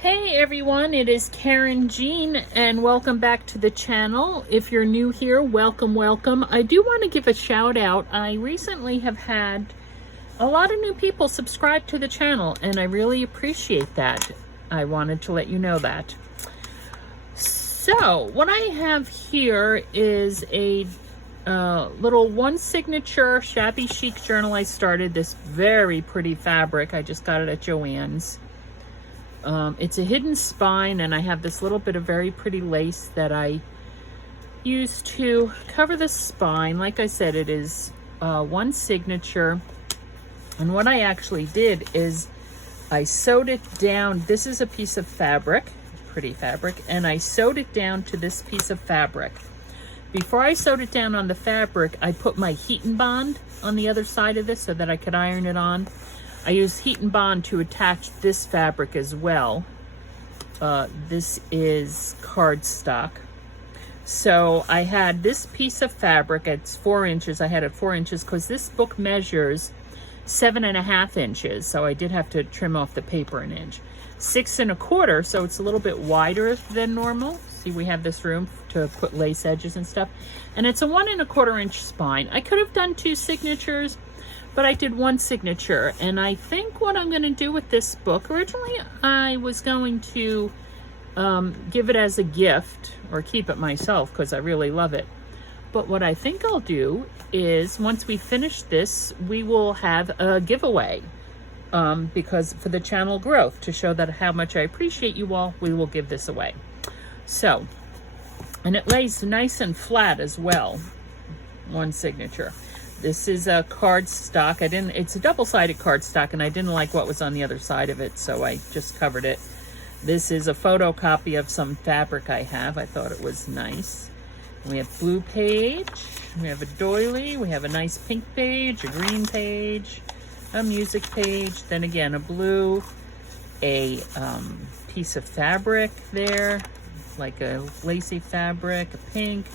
Hey everyone, it is Karynjean and welcome back to the channel. If you're new here, welcome. I do want to give a shout out. I recently have had a lot of new people subscribe to the channel and I really appreciate that. I wanted to let you know that. So what I have here is a little one signature Shabby Chic journal. I started this very pretty fabric. I just got it at Joann's. It's a hidden spine, and I have this little bit of very pretty lace that I use to cover the spine. Like I said, it is one signature, and what I actually did is I sewed it down. This is a piece of fabric, pretty fabric, and I sewed it down to this piece of fabric. Before I sewed it down on the fabric, I put my heat and bond on the other side of this so that I could iron it on. I used heat and bond to attach this fabric as well. This is cardstock. So I had this piece of fabric, it's 4 inches. I had it 4 inches because this book measures 7.5 inches. So I did have to trim off the paper an inch. 6 1/4, so it's a little bit wider than normal. See, we have this room to put lace edges and stuff. And it's a 1 1/4 inch spine. I could have done 2 signatures, but I did 1 signature. And I think what I'm going to do with this book, originally I was going to give it as a gift or keep it myself because I really love it. But what I think I'll do is once we finish this, we will have a giveaway because for the channel growth, to show that how much I appreciate you all, we will give this away. So, and it lays nice and flat as well, 1 signature. This is a cardstock. It's a double-sided cardstock, and I didn't like what was on the other side of it, so I just covered it. This is a photocopy of some fabric I have. I thought it was nice. We have blue page, we have a doily, we have a nice pink page, a green page, a music page, then again a blue, a piece of fabric there, like a lacy fabric, a pink,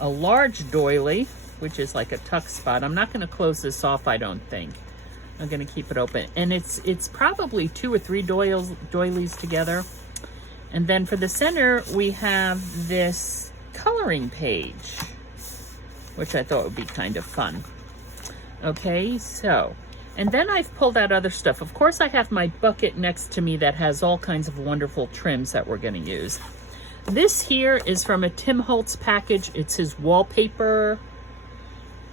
a large doily, which is like a tuck spot. I'm not going to close this off, I don't think. I'm going to keep it open. And it's probably 2 or 3 doilies together. And then for the center, we have this coloring page, which I thought would be kind of fun. Okay, so, and then I've pulled out other stuff. Of course, I have my bucket next to me that has all kinds of wonderful trims that we're going to use. This here is from a Tim Holtz package. It's his wallpaper.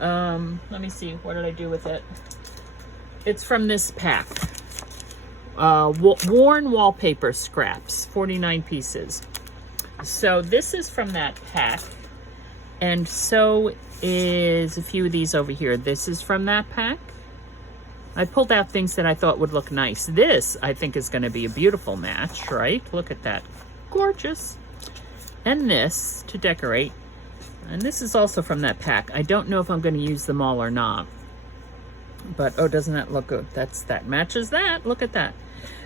Let me see, what did I do with it? It's from this pack. Worn wallpaper scraps, 49 pieces. So this is from that pack. And so is a few of these over here. This is from that pack. I pulled out things that I thought would look nice. This, I think, is going to be a beautiful match, right? Look at that. Gorgeous. And this to decorate. And this is also from that pack. I don't know if I'm going to use them all or not. But, oh, doesn't that look good? That matches that. Look at that.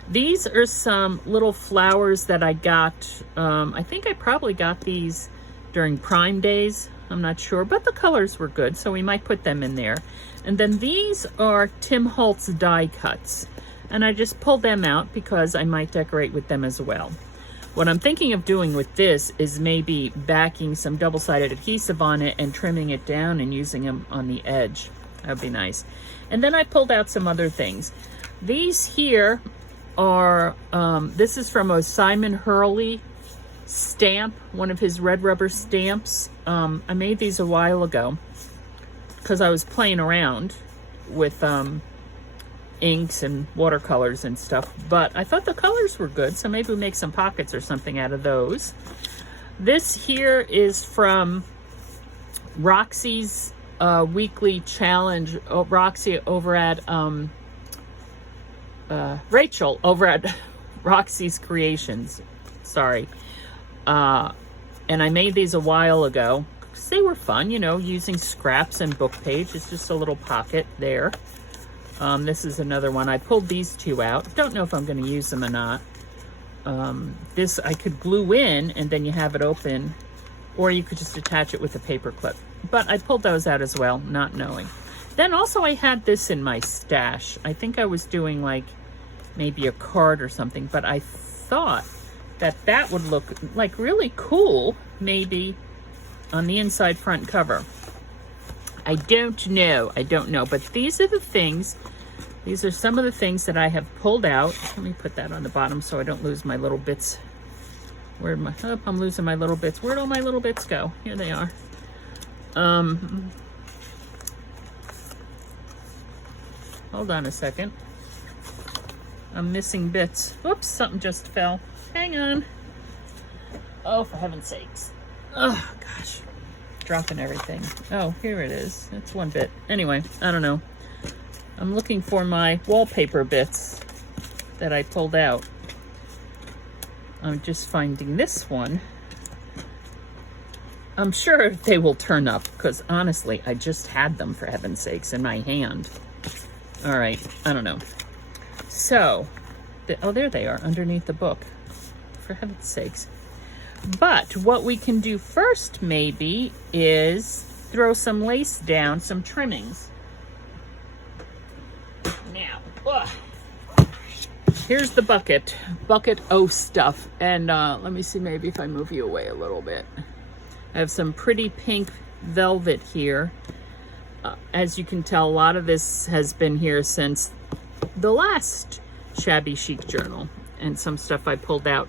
These are some little flowers that I got. I think I probably got these during Prime Days. I'm not sure. But the colors were good, so we might put them in there. And then these are Tim Holtz die cuts. And I just pulled them out because I might decorate with them as well. What I'm thinking of doing with this is maybe backing some double-sided adhesive on it and trimming it down and using them on the edge. That would be nice. And then I pulled out some other things. These here are, this is from a Simon Hurley stamp, one of his red rubber stamps. I made these a while ago because I was playing around with inks and watercolors and stuff, but I thought the colors were good, so maybe we make some pockets or something out of those. This here is from Roxy's weekly challenge. Roxy over at Rachel over at Roxy's Creations, sorry. And I made these a while ago because they were fun, you know, using scraps and book page. It's just a little pocket there. This is another one. I pulled these 2 out. Don't know if I'm going to use them or not. This I could glue in and then you have it open, or you could just attach it with a paper clip. But I pulled those out as well, not knowing. Then also I had this in my stash. I think I was doing like maybe a card or something, but I thought that would look like really cool, maybe on the inside front cover. I don't know, but these are the things, these are some of the things that I have pulled out. Let me put that on the bottom so I don't lose my little bits. Where'd my, oh, I'm losing my little bits. Where'd all my little bits go? Here they are. Hold on a second. I'm missing bits. Whoops, something just fell. Hang on. Oh, for heaven's sakes. Oh, gosh. Dropping everything. Oh, here it is. It's one bit. Anyway, I don't know. I'm looking for my wallpaper bits that I pulled out. I'm just finding this one. I'm sure they will turn up because honestly, I just had them, for heaven's sakes, in my hand. All right, I don't know. So, oh, there they are underneath the book, for heaven's sakes. But what we can do first maybe is throw some lace down, some trimmings. Now, here's the bucket O stuff. And let me see, maybe if I move you away a little bit. I have some pretty pink velvet here. As you can tell, a lot of this has been here since the last Shabby Chic journal. And some stuff I pulled out.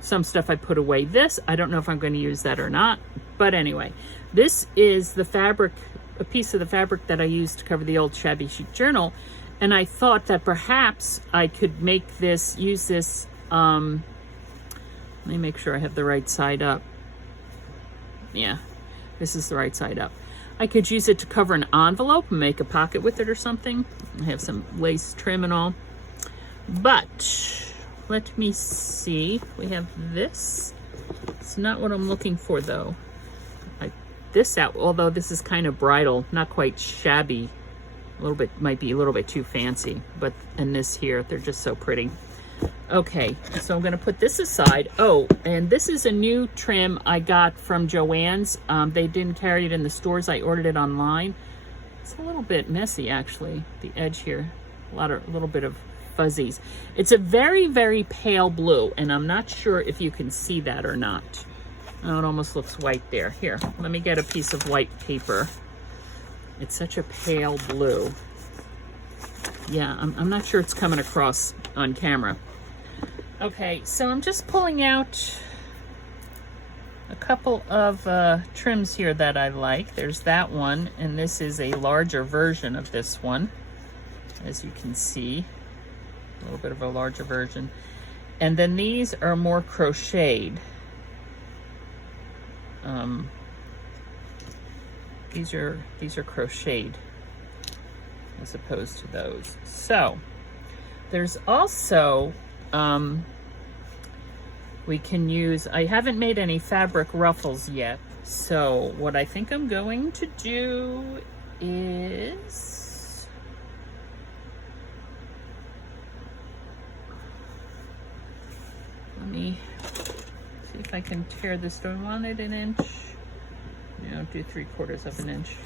Some stuff I put away. This, I don't know if I'm going to use that or not. But anyway, this is the fabric, a piece of the fabric that I used to cover the old Shabby Chic journal. And I thought that perhaps I could make this, use this, let me make sure I have the right side up. Yeah, this is the right side up. I could use it to cover an envelope and make a pocket with it or something. I have some lace trim and all. But let me see. We have this. It's not what I'm looking for though. This out, although this is kind of bridal, not quite shabby. A little bit, might be a little bit too fancy, but and this here, they're just so pretty. Okay, so I'm gonna put this aside. Oh, and this is a new trim I got from Joann's. They didn't carry it in the stores. I ordered it online. It's a little bit messy actually, the edge here. A little bit of fuzzies. It's a very, very pale blue, and I'm not sure if you can see that or not. Oh, it almost looks white there. Here, let me get a piece of white paper. It's such a pale blue. Yeah, I'm not sure it's coming across on camera. Okay, so I'm just pulling out a couple of trims here that I like. There's that one, and this is a larger version of this one, as you can see. A little bit of a larger version. And then these are more crocheted. These are crocheted as opposed to those. So there's also we can use, I haven't made any fabric ruffles yet, so what I think I'm going to do is let me see if I can tear this. Do I want it an inch? No, do 3/4 of an inch.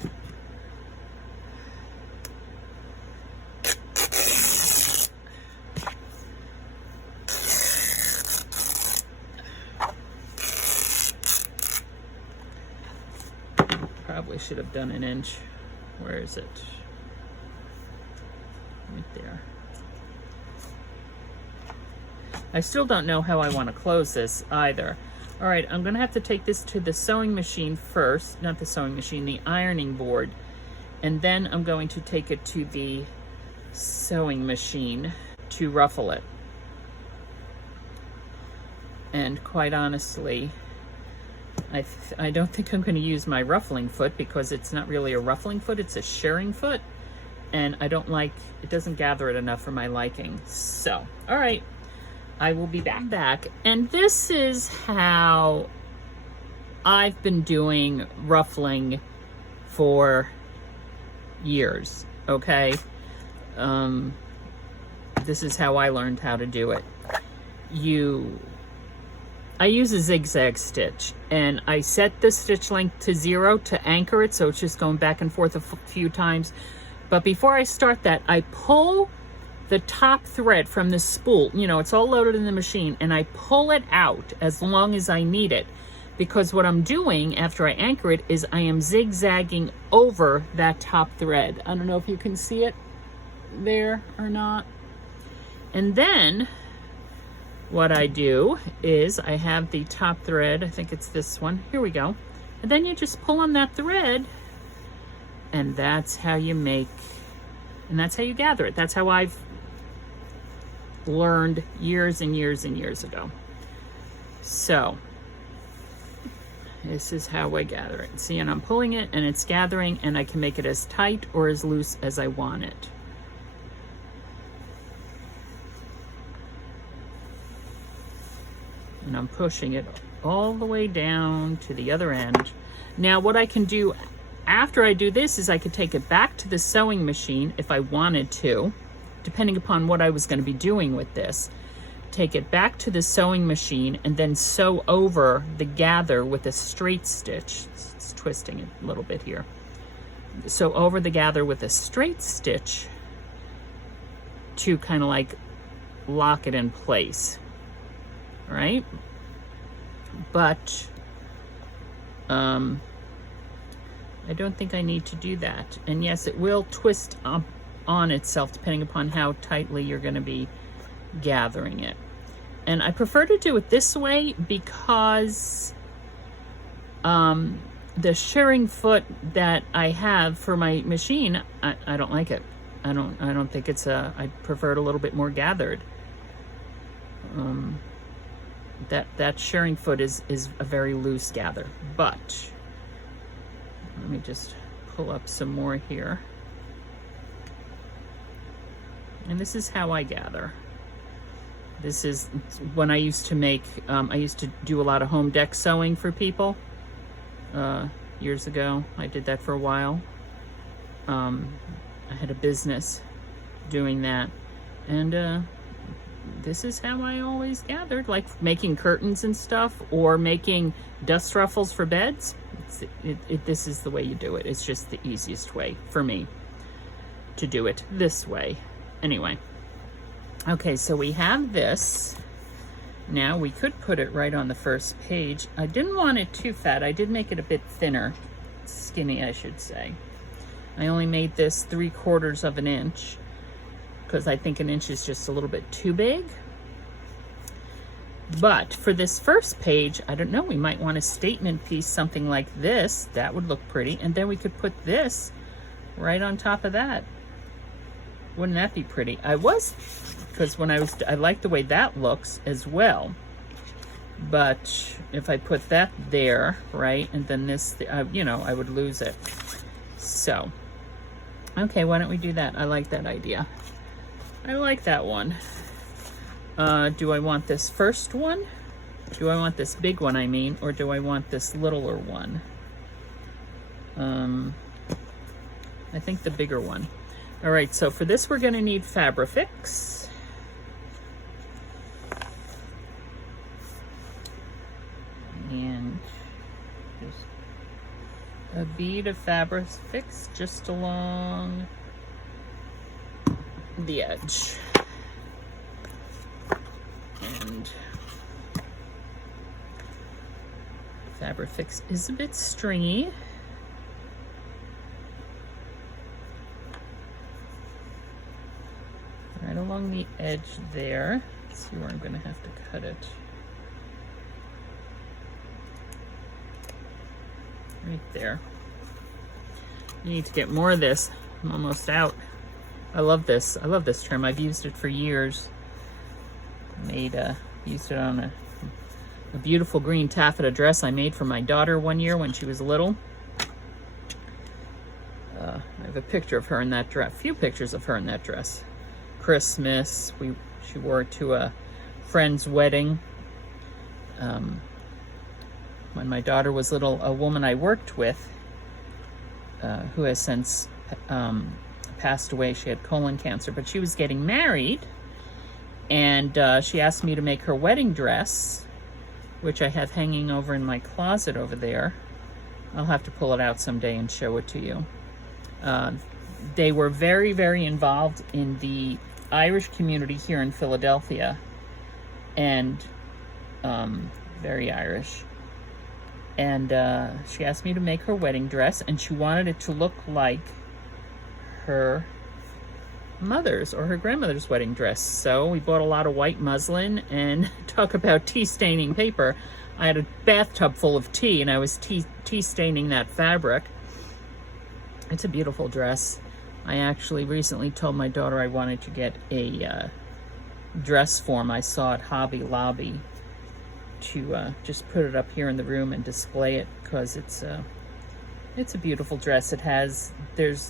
Probably should have done an inch. Where is it? Right there. I still don't know how I want to close this either. All right, I'm gonna have to take this to the sewing machine first, not the sewing machine, the ironing board. And then I'm going to take it to the sewing machine to ruffle it. And quite honestly, I don't think I'm gonna use my ruffling foot because it's not really a ruffling foot, it's a shirring foot. And I don't like, it doesn't gather it enough for my liking. So, all right. I will be back. And this is how I've been doing ruffling for years, okay? This is how I learned how to do it. I use a zigzag stitch, and I set the stitch length to 0 to anchor it, so it's just going back and forth a few times. But before I start that, I pull the top thread from the spool, you know, it's all loaded in the machine, and I pull it out as long as I need it. Because what I'm doing after I anchor it is I am zigzagging over that top thread. I don't know if you can see it there or not. And then what I do is I have the top thread, I think it's this one, here we go. And then you just pull on that thread, and that's how you make, and that's how you gather it. That's how I've learned years and years and years ago. So this is how I gather it. See, and I'm pulling it and it's gathering, and I can make it as tight or as loose as I want it. And I'm pushing it all the way down to the other end. Now what I can do after I do this is I could take it back to the sewing machine if I wanted to, depending upon what I was going to be doing with this. Take it back to the sewing machine and then sew over the gather with a straight stitch. It's twisting it a little bit here. Sew over the gather with a straight stitch to kind of like lock it in place. All right? But I don't think I need to do that. And yes, it will twist up on itself depending upon how tightly you're going to be gathering it. And I prefer to do it this way because the shirring foot that I have for my machine, I don't like it. I don't think it's I prefer it a little bit more gathered. That shirring foot is a very loose gather. But let me just pull up some more here. And this is how I gather. This is when I used to make, I used to do a lot of home deck sewing for people years ago. I did that for a while. I had a business doing that. And this is how I always gathered, like making curtains and stuff, or making dust ruffles for beds. This is the way you do it. It's just the easiest way for me to do it this way. Anyway. Okay, so we have this. Now we could put it right on the first page. I didn't want it too fat. I did make it a bit thinner, skinny, I should say. I only made this 3/4 of an inch because I think an inch is just a little bit too big. But for this first page, I don't know, we might want a statement piece, something like this. That would look pretty. And then we could put this right on top of that. Wouldn't that be pretty? Because when I like the way that looks as well. But if I put that there, right, and then this, you know, I would lose it. So, okay, why don't we do that? I like that idea. I like that one. Do I want this first one? Do I want this big one, I mean, or do I want this littler one? I think the bigger one. All right, so for this, we're going to need Fabrifix. And just a bead of Fabrifix just along the edge. And Fabrifix is a bit stringy. Right along the edge there. Let's see where I'm going to have to cut it. Right there. You need to get more of this. I'm almost out. I love this. I love this trim. I've used it for years. Used it on a beautiful green taffeta dress I made for my daughter one year when she was little. I have a picture of her in that dress. A few pictures of her in that dress. Christmas. She wore it to a friend's wedding. When my daughter was little, a woman I worked with, who has since passed away, she had colon cancer, but she was getting married, and she asked me to make her wedding dress, which I have hanging over in my closet over there. I'll have to pull it out someday and show it to you. They were very, very involved in the Irish community here in Philadelphia, and very Irish. And she asked me to make her wedding dress, and she wanted it to look like her mother's or her grandmother's wedding dress. So we bought a lot of white muslin, and talk about tea staining paper. I had a bathtub full of tea, and I was tea staining that fabric. It's a beautiful dress. I actually recently told my daughter I wanted to get a dress form I saw at Hobby Lobby to just put it up here in the room and display it, because it's a beautiful dress. It has,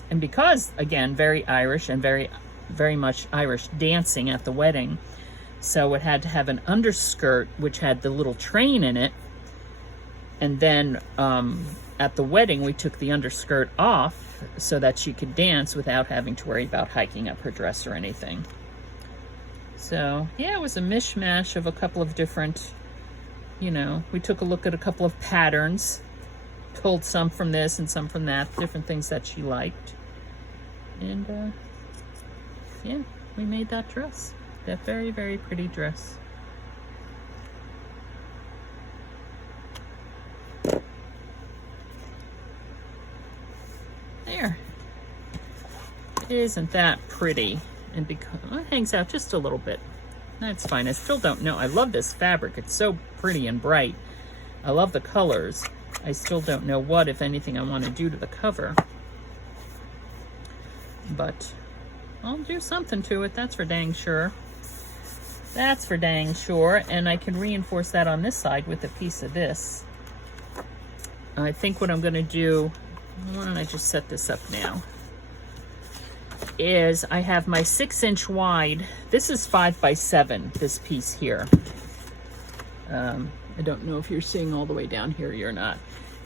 and because again, very Irish and very much Irish dancing at the wedding, so it had to have an underskirt which had the little train in it, and then at the wedding we took the underskirt off so that she could dance without having to worry about hiking up her dress or anything. So yeah, it was a mishmash of a couple of different, we took a look at a couple of patterns, pulled some from this and some from that, different things that she liked, and yeah, we made that dress, that very, very pretty dress. There. Isn't that pretty? And because it hangs out just a little bit. That's fine. I still don't know. I love this fabric. It's so pretty and bright. I love the colors. I still don't know what, if anything, I want to do to the cover. But I'll do something to it. That's for dang sure. That's for dang sure. And I can reinforce that on this side with a piece of this. I think what I'm going to do, why don't I just set this up now, is I have my 6-inch wide. This is 5x7, this piece here. I don't know if you're seeing all the way down here or not.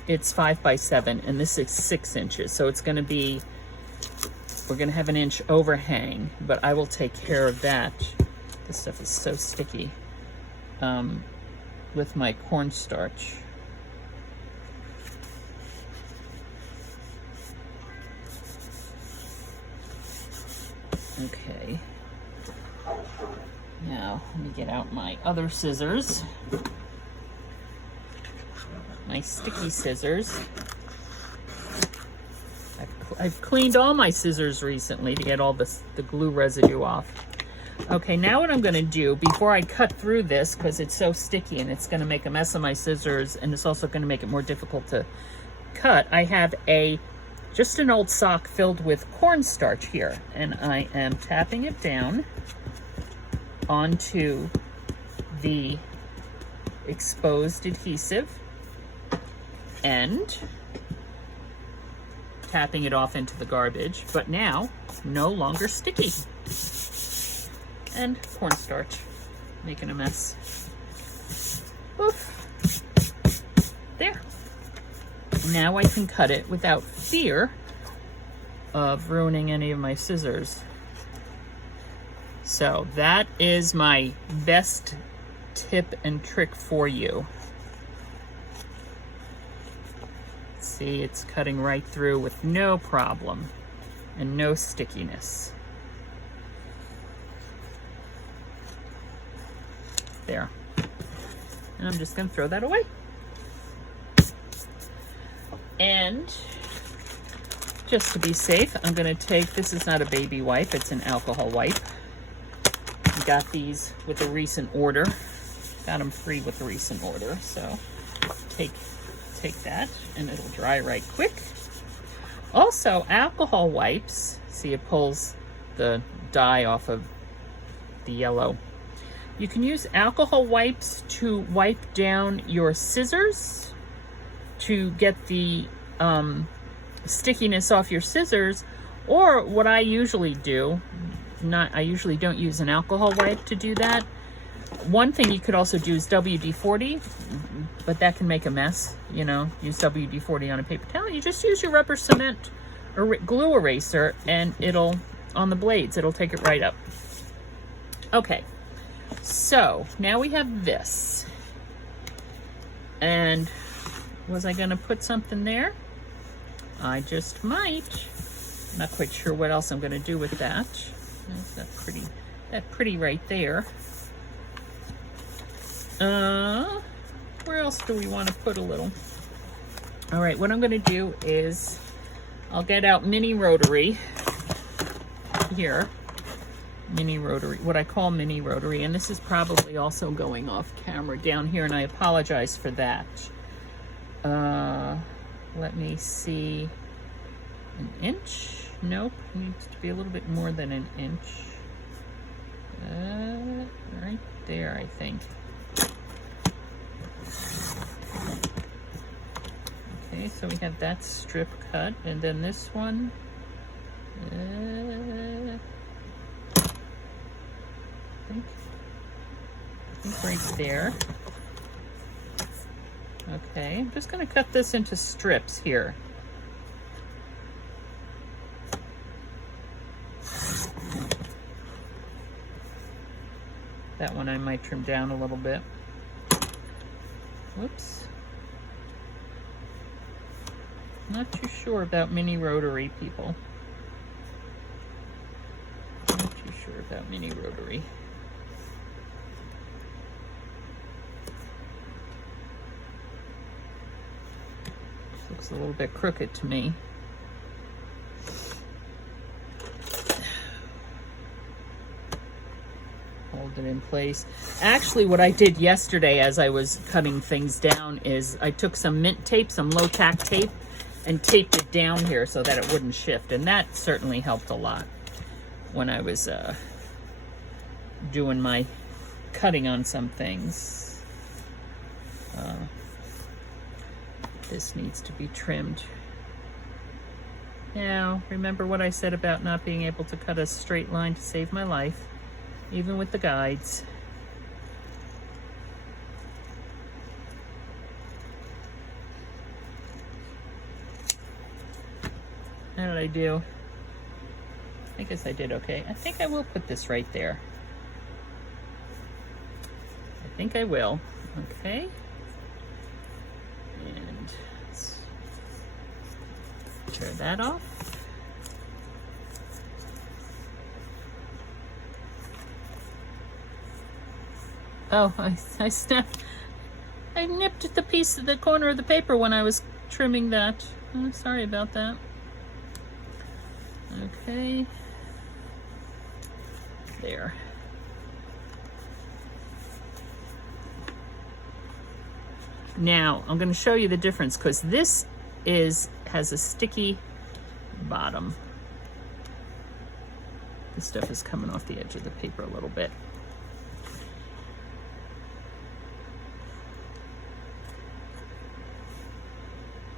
It's 5x7, and this is 6 inches. So it's going to be, we're going to have an inch overhang, but I will take care of that. This stuff is so sticky with my cornstarch. Okay. Now, let me get out my other scissors. My sticky scissors. I've cleaned all my scissors recently to get all the glue residue off. Okay, now what I'm going to do, before I cut through this, because it's so sticky and it's going to make a mess of my scissors, and it's also going to make it more difficult to cut, I have just an old sock filled with cornstarch here, and I am tapping it down onto the exposed adhesive and tapping it off into the garbage, but now no longer sticky. And cornstarch, making a mess. Oof. There. Now I can cut it without fear of ruining any of my scissors. So that is my best tip and trick for you. See, it's cutting right through with no problem and no stickiness. There. And I'm just going to throw that away. And just to be safe, I'm going to take, this is not a baby wipe, it's an alcohol wipe. Got these with a recent order. Got them free with a recent order. So take that and it'll dry right quick. Also, alcohol wipes, see, it pulls the dye off of the yellow. You can use alcohol wipes to wipe down your scissors to get the stickiness off your scissors, or what I usually do, I usually don't use an alcohol wipe to do that. One thing you could also do is WD-40, but that can make a mess, use WD-40 on a paper towel. You just use your rubber cement or glue eraser, and on the blades, it'll take it right up. Okay, so now we have this. And was I gonna put something there? I just might. I'm not quite sure what else I'm gonna do with that. That's that that pretty right there. Where else do we want to put a little? All right, what I'm going to do is I'll get out mini rotary here. Mini rotary, what I call mini rotary, and this is probably also going off camera down here, and I apologize for that. Let me see. An inch? Nope, needs to be a little bit more than an inch. Right there, I think. Okay, so we have that strip cut, and then this one. I think right there. Okay, I'm just going to cut this into strips here. That one I might trim down a little bit. Whoops. Not too sure about mini rotary, people. Not too sure about mini rotary. Looks a little bit crooked to me. Hold it in place. Actually, what I did yesterday as I was cutting things down is I took some mint tape, some low tack tape, and taped it down here so that it wouldn't shift. And that certainly helped a lot when I was doing my cutting on some things. This needs to be trimmed. Now, remember what I said about not being able to cut a straight line to save my life, even with the guides. How did I do? I guess I did okay. I think I will put this right there. I think I will. Okay. And let's tear that off. Oh, I snapped. I nipped the piece of the corner of the paper when I was trimming that. Oh, sorry about that. Okay. There. Now, I'm going to show you the difference because this has a sticky bottom. This stuff is coming off the edge of the paper a little bit.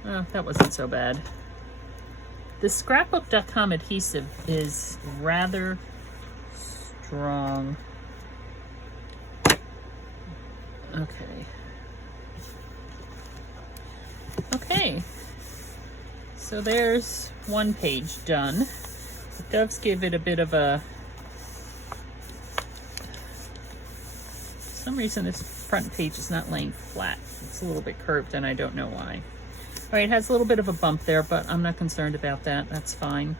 Oh, that wasn't so bad. The scrapbook.com adhesive is rather strong. Okay. Okay. So there's one page done. It does give it a bit of a... For some reason this front page is not laying flat. It's a little bit curved and I don't know why. All right, it has a little bit of a bump there, but I'm not concerned about that. That's fine.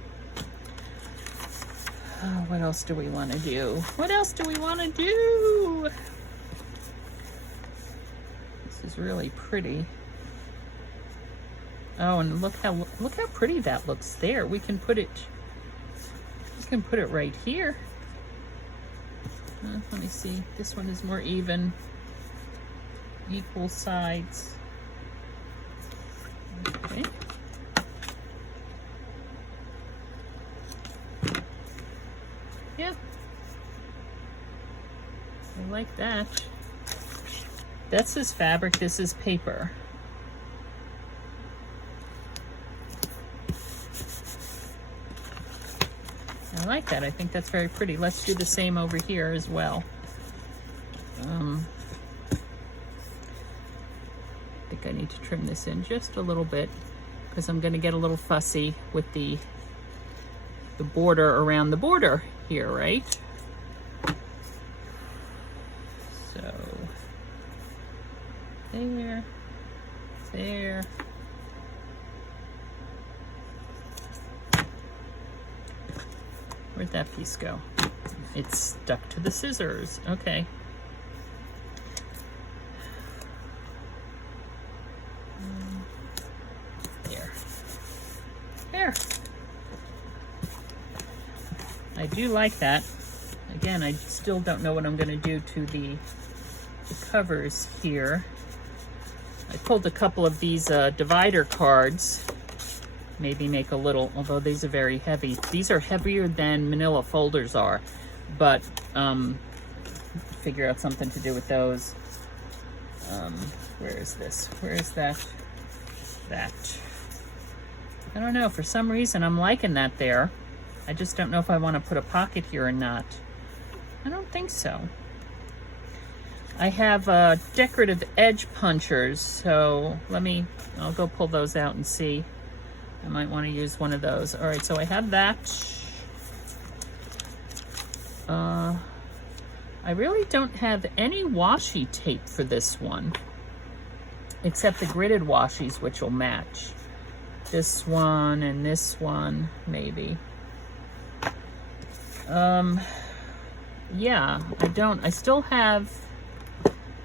Oh, what else do we want to do? What else do we want to do? This is really pretty. Oh, and look how pretty that looks there. We can put it right here. Let me see. This one is more even. Equal sides. Okay. Yeah. I like that. That's his fabric, this is paper. I like that. I think that's very pretty. Let's do the same over here as well. I think I need to trim this in just a little bit because I'm going to get a little fussy with the border around the border here, right? So there, there. Where'd that piece go? I It's stuck to the scissors. Okay. There. I do like that. Again, I still don't know what I'm going to do to the covers here. I pulled a couple of these divider cards. Maybe make a little, although these are very heavy. These are heavier than manila folders are, but figure out something to do with those. Where is this? Where is that? That. I don't know, for some reason I'm liking that there. I just don't know if I want to put a pocket here or not. I don't think so. I have decorative edge punchers, so I'll go pull those out and see. I might want to use one of those. All right, so I have that. I really don't have any washi tape for this one, except the gridded washies, which will match. This one and this one, maybe. Yeah, I still have,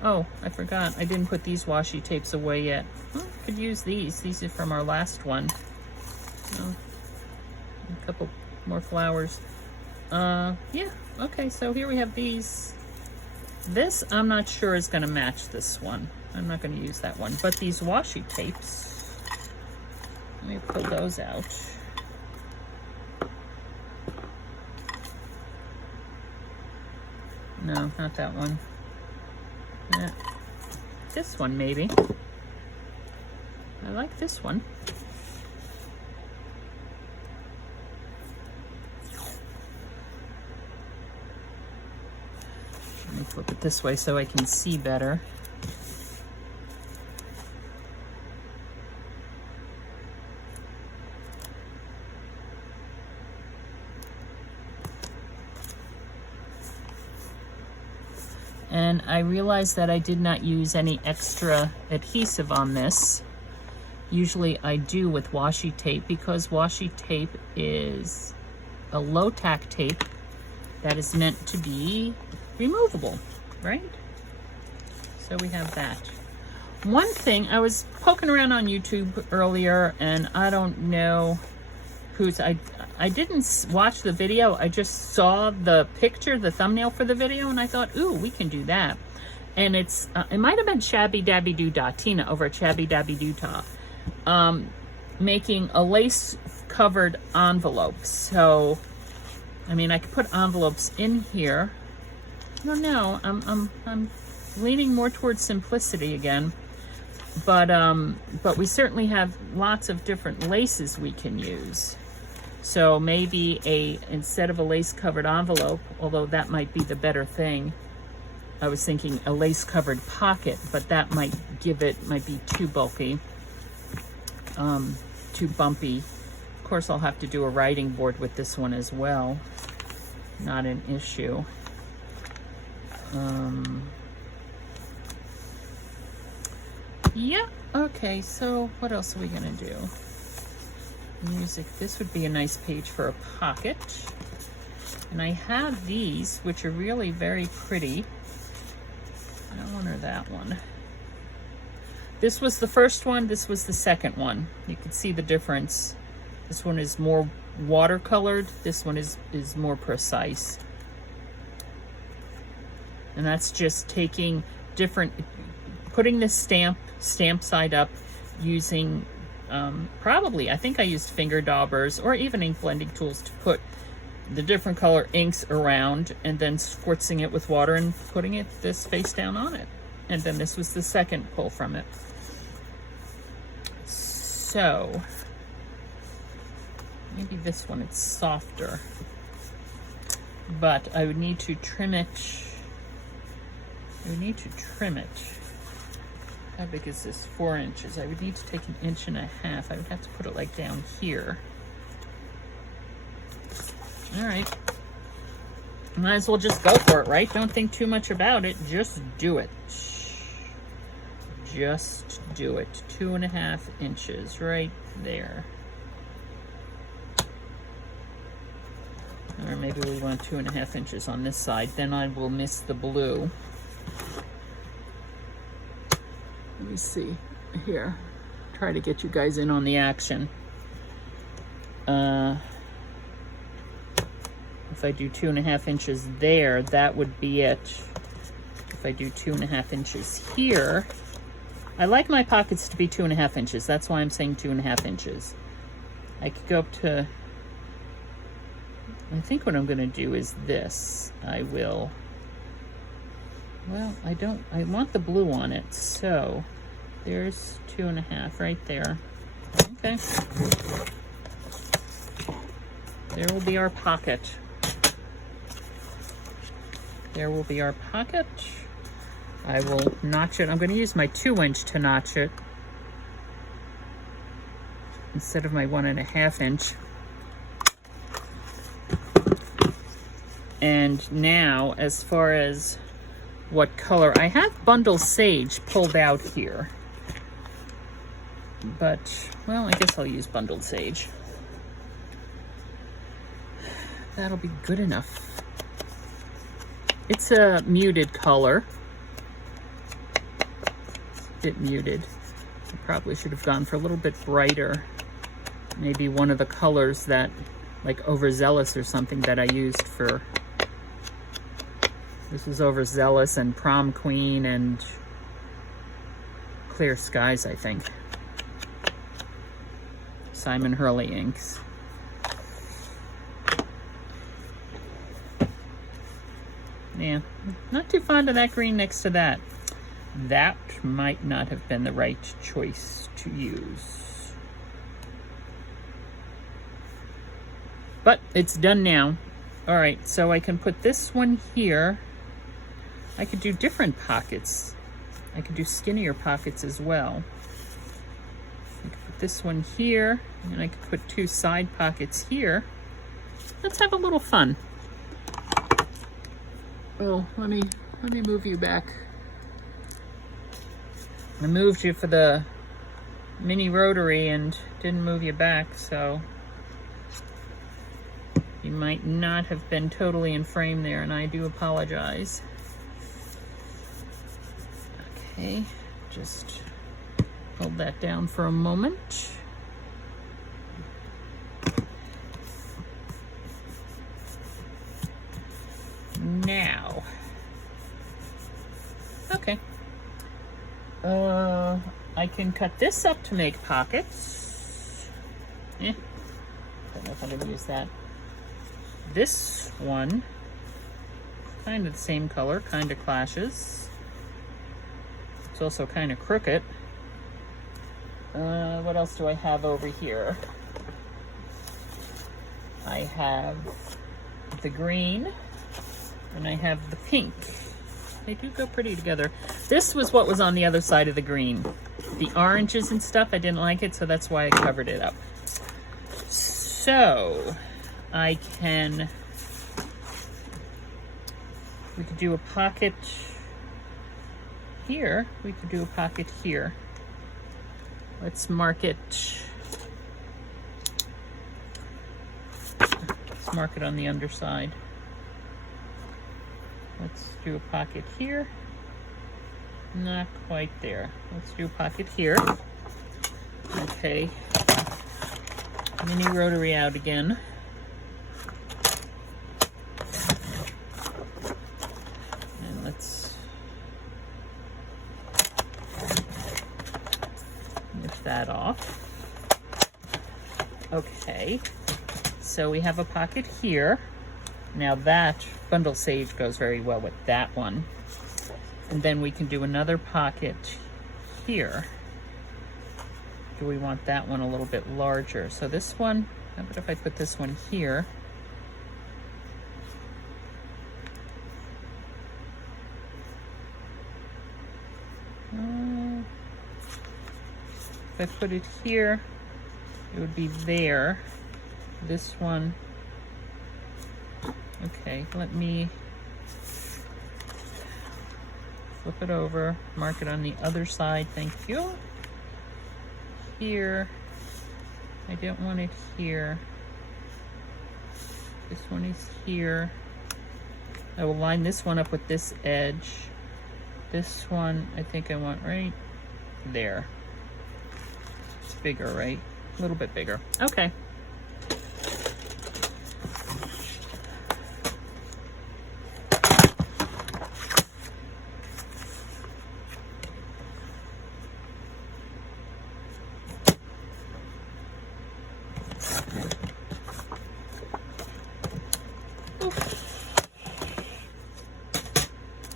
oh, I forgot, I didn't put these washi tapes away yet. Well, could use these. These are from our last one. Oh, a couple more flowers. Yeah, okay, so here we have these. This, I'm not sure is gonna match this one. I'm not gonna use that one, but these washi tapes, let me pull those out. No, not that one. Yeah. This one, maybe. I like this one. Let me flip it this way so I can see better. And I realized that I did not use any extra adhesive on this. Usually I do with washi tape, because washi tape is a low tack tape that is meant to be removable, right? So we have that. One thing, I was poking around on YouTube earlier, and I don't know who's, I didn't watch the video. I just saw the picture, the thumbnail for the video, and I thought, ooh, we can do that. And it's, it might have been Shabby Dabby Doo Dah, Tina over at Shabby Dabby Doo Dah, making a lace covered envelope. So, I mean, I could put envelopes in here. I don't know, I'm leaning more towards simplicity again. But we certainly have lots of different laces we can use. So maybe instead of a lace covered envelope, although that might be the better thing, I was thinking a lace covered pocket, but that might be too bulky, too bumpy. Of course, I'll have to do a writing board with this one as well. Not an issue. Yeah, okay, so what else are we gonna do? Music, this would be a nice page for a pocket. And I have these, which are really very pretty. That one or that one. This was the first one, this was the second one. You can see the difference. This one is more watercolored, this one is more precise. And that's just taking putting the stamp side up using probably, I think I used finger daubers or even ink blending tools to put the different color inks around, and then squirtzing it with water and putting it this face down on it. And then this was the second pull from it. So maybe this one, it's softer, but I would need to trim it. How big is this? 4 inches. I would need to take 1.5 inches. I would have to put it like down here. All right. Might as well just go for it, right? Don't think too much about it. Just do it. Just do it. 2.5 inches right there. Or maybe we want 2.5 inches on this side. Then I will miss the blue. Let me see here. Try to get you guys in on the action. If I do 2.5 inches there, that would be it. If I do 2.5 inches here, I like my pockets to be 2.5 inches. That's why I'm saying 2.5 inches. I could go up to, I think what I'm going to do is this. I will, well, I want the blue on it. So there's 2.5 right there. Okay. There will be our pocket. There will be our pocket. I will notch it. I'm going to use my 2-inch to notch it instead of my 1.5 inch. And now, as far as what color, I have Bundle Sage pulled out here. But, well, I guess I'll use Bundled Sage. That'll be good enough. It's a muted color. It's a bit muted. I probably should have gone for a little bit brighter. Maybe one of the colors that, like Overzealous or something that I used for, this is Overzealous and Prom Queen and Clear Skies, I think. Simon Hurley inks. Yeah, not too fond of that green next to that. That might not have been the right choice to use. But it's done now. All right, so I can put this one here. I could do different pockets. I could do skinnier pockets as well. I could put this one here, and I could put 2 side pockets here. Let's have a little fun. Oh, let me move you back. I moved you for the mini rotary and didn't move you back, so you might not have been totally in frame there, and I do apologize. Okay, just hold that down for a moment. Now, okay, I can cut this up to make pockets. Don't know if I'm going to use that. This one, kind of the same color, kind of clashes. It's also kind of crooked. What else do I have over here? I have the green. And I have the pink. They do go pretty together. This was what was on the other side of the green. The oranges and stuff, I didn't like it, so that's why I covered it up. So, we could do a pocket here. We could do a pocket here. Let's mark it. Let's mark it on the underside. Let's do a pocket here. Not quite there. Let's do a pocket here. Okay. Mini rotary out again. And let's nip that off. Okay. So we have a pocket here. Now that Bundle Sage goes very well with that one. And then we can do another pocket here. Do we want that one a little bit larger? So this one, how about if I put this one here? If I put it here, it would be there. This one. Okay, let me flip it over, mark it on the other side, thank you. Here, I don't want it here. This one is here. I will line this one up with this edge. This one, I think I want right there. It's bigger, right? A little bit bigger. Okay.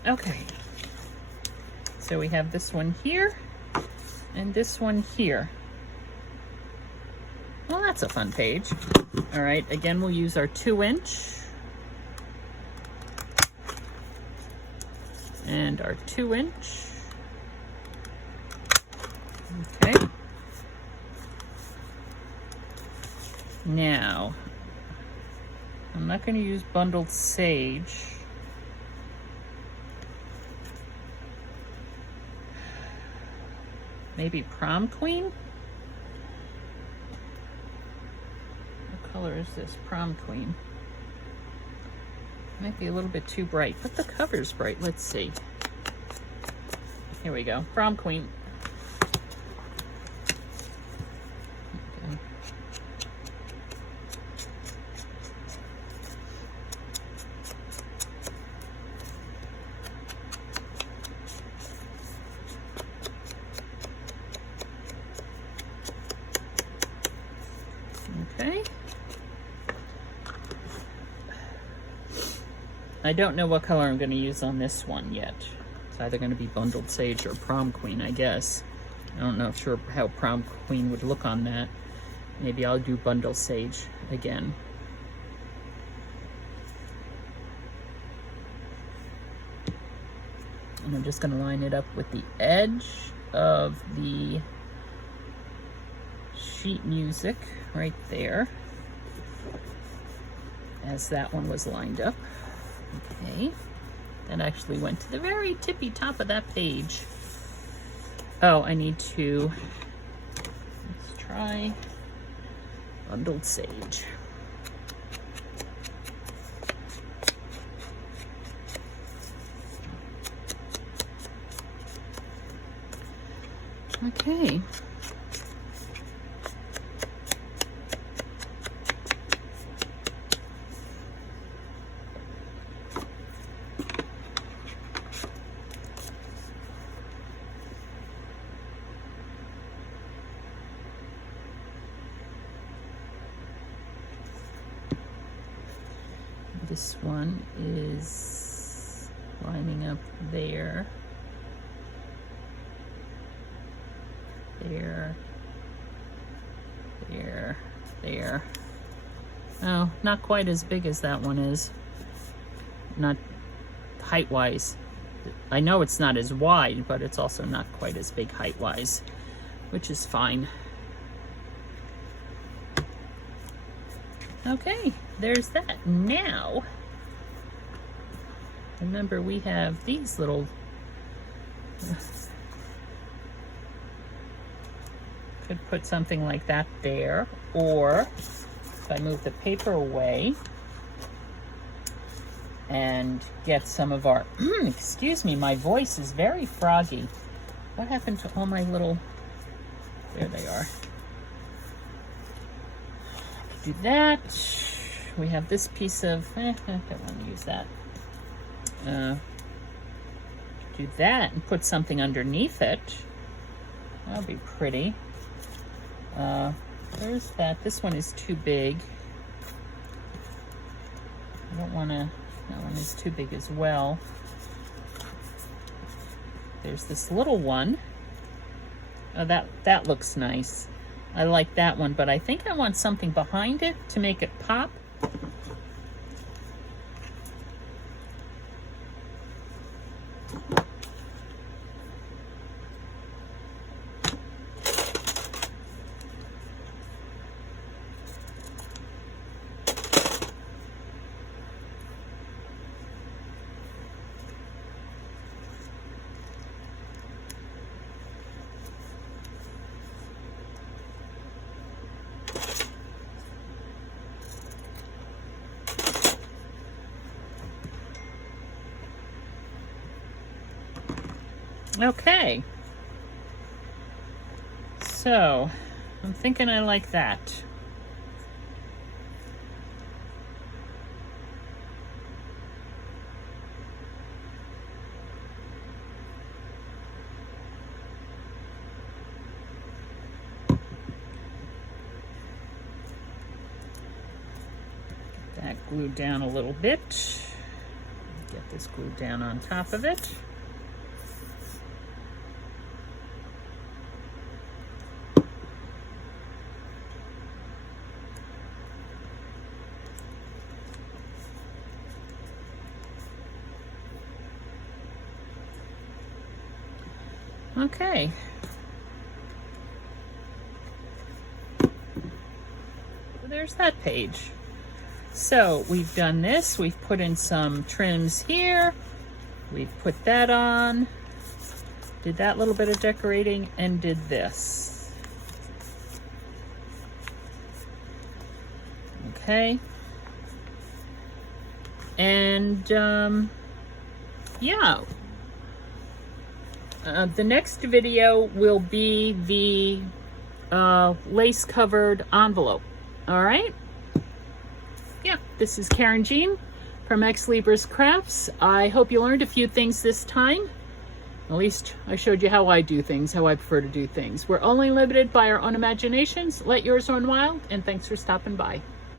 Okay, so we have this one here and this one here. Well, that's a fun page. All right, again, we'll use our 2-inch and our 2-inch. Okay. Now, I'm not going to use bundled sage. Maybe Prom Queen? What color is this? Prom Queen. Might be a little bit too bright, but the cover's bright. Let's see. Here we go. Prom Queen. Okay. Okay. I don't know what color I'm going to use on this one yet. It's either going to be Bundled Sage or Prom Queen, I guess. I don't know sure how Prom Queen would look on that. Maybe I'll do Bundled Sage again. And I'm just going to line it up with the edge of the sheet music right there, as that one was lined up. Okay, that actually went to the very tippy top of that page. Oh, I need to, let's try Bundled Sage. Okay. This one is lining up there, there, there, there. Oh, not quite as big as that one is. Not height-wise. I know it's not as wide, but it's also not quite as big height-wise, which is fine. Okay, there's that. Now, remember we have these little, could put something like that there, or if I move the paper away and get some of our, excuse me, my voice is very froggy. What happened to all my little, there they are. Do that. We have this piece of, I don't want to use that. Do that and put something underneath it. That'll be pretty. There's that. This one is too big. I don't want to, that one is too big as well. There's this little one. Oh, that looks nice. I like that one, but I think I want something behind it to make it pop. Okay. So, I'm thinking I like that. That glued down a little bit. Get this glued down on top of it. Okay. So there's that page. So we've done this, we've put in some trims here, we've put that on, did that little bit of decorating, and did this. Okay. And yeah. The next video will be the lace covered envelope. All right. Yeah, this is Karynjean from Ex Libris Crafts. I hope you learned a few things this time. At least I showed you how I do things, how I prefer to do things. We're only limited by our own imaginations. Let yours run wild, and thanks for stopping by.